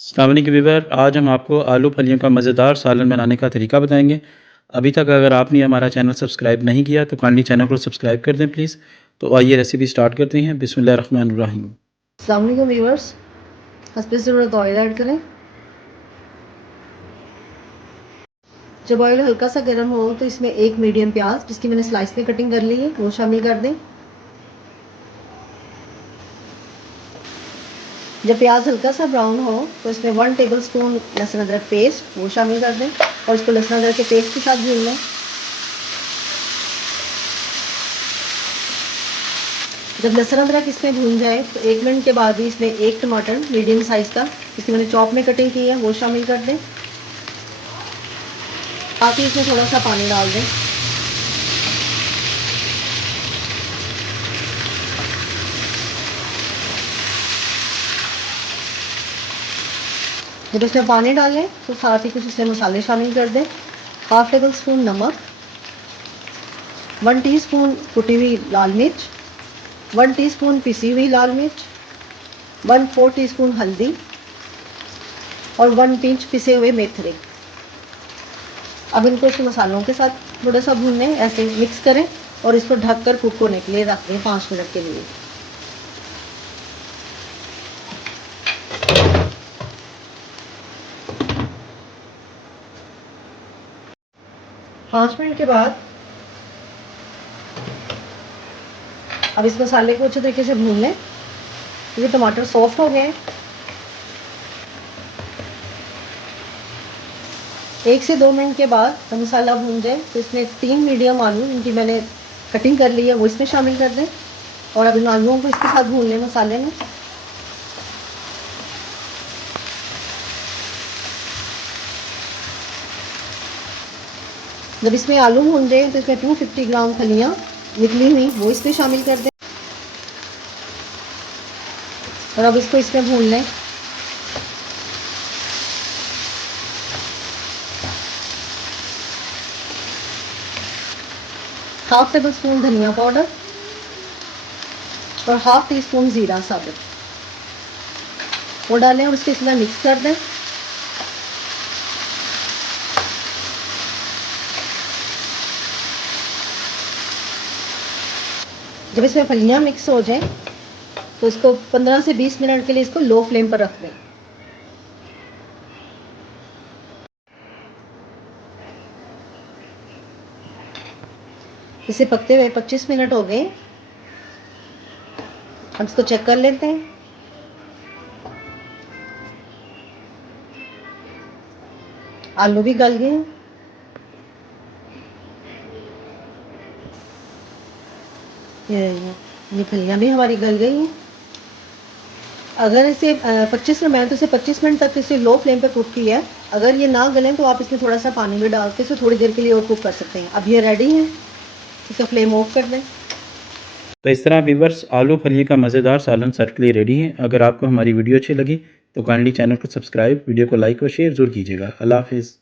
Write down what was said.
अस्सलाम वालेकुम व्यूअर, आज हम आपको आलू फलियों का मज़ेदार सालन बनाने का तरीका बताएंगे। अभी तक अगर आपने हमारा चैनल सब्सक्राइब नहीं किया तो काइंडली चैनल को सब्सक्राइब कर दें प्लीज़। तो आइए रेसिपी स्टार्ट करते हैं। बिस्मिल्लाहिर्रहमानिर्रहीम। अस्सलाम वालेकुम व्यूअर्स, हस्बे ज़रूरत ऑयल ऐड करें। जब ऑयल हल्का सा गर्म हो तो इसमें एक मीडियम प्याज जिसकी मैंने स्लाइस में कटिंग कर ली है वो शामिल कर दें। जब प्याज हल्का सा ब्राउन हो तो इसमें 1 टेबलस्पून लहसुन अदरक पेस्ट वो शामिल कर दें और इसको लहसुन अदरक के पेस्ट के साथ भून लें। जब लहसुन अदरक इसमें भून जाए तो 1 मिनट के बाद ही इसमें एक टमाटर मीडियम साइज़ का जिसकी मैंने चॉप में कटिंग की है वो शामिल कर दें। साथ ही इसमें थोड़ा सा पानी डाल दें। जब इसमें पानी डालें तो साथ ही कुछ इसमें मसाले शामिल कर दें। 1/2 टेबल स्पून नमक, 1 टीस्पून कुटी हुई लाल मिर्च, 1 टीस्पून पिसी हुई लाल मिर्च, 1/4 टीस्पून हल्दी और 1 पिंच पिसे हुए मेथरे। अब इनको इस मसालों के साथ थोड़ा सा भूनने ऐसे मिक्स करें और इसको ढककर कुक होने के लिए रख दें 5 मिनट के लिए। पाँच मिनट के बाद अब इस मसाले को अच्छे तरीके से भून लें। ये टमाटर सॉफ्ट हो गए हैं। 1 से 2 मिनट के बाद जब मसाला भून जाए तो इसमें 3 मीडियम आलू इनकी मैंने कटिंग कर ली है वो इसमें शामिल कर दें और अब इन आलूओं को इसके साथ भून लें मसाले में। जब इसमें आलू भून जाए तो इसमें 250 ग्राम फलियाँ निकली हुई वो इसमें शामिल कर दें और अब इसको इसमें भून लें। हाफ टेबल स्पून धनिया पाउडर और हाफ टी स्पून ज़ीरा साबुत वो डालें और इसको इसमें मिक्स कर दें। जब इसमें फलियाँ मिक्स हो जाएं तो इसको 15 से 20 मिनट के लिए इसको लो फ्लेम पर रख दें। इसे पकते हुए 25 मिनट हो गए। हम इसको चेक कर लेते हैं। आलू भी गल गए हैं। ये फलियाँ भी हमारी गल गई हैं। अगर इसे 25 मिनट, मैंने तो इसे 25 मिनट तक इसे लो फ्लेम पे कुक किया है। अगर ये ना गलें तो आप इसमें थोड़ा सा पानी भी डाल के इसे थोड़ी देर के लिए और कुक कर सकते हैं। अब ये रेडी है, इसका फ्लेम ऑफ कर दें। तो इस तरह व्यूअर्स आलू फली का मज़ेदार सालन सर्व के लिए रेडी है। अगर आपको हमारी वीडियो अच्छी लगी तो काइंडली चैनल को सब्सक्राइब, वीडियो को लाइक और शेयर ज़रूर कीजिएगा। अल्लाह हाफिज़।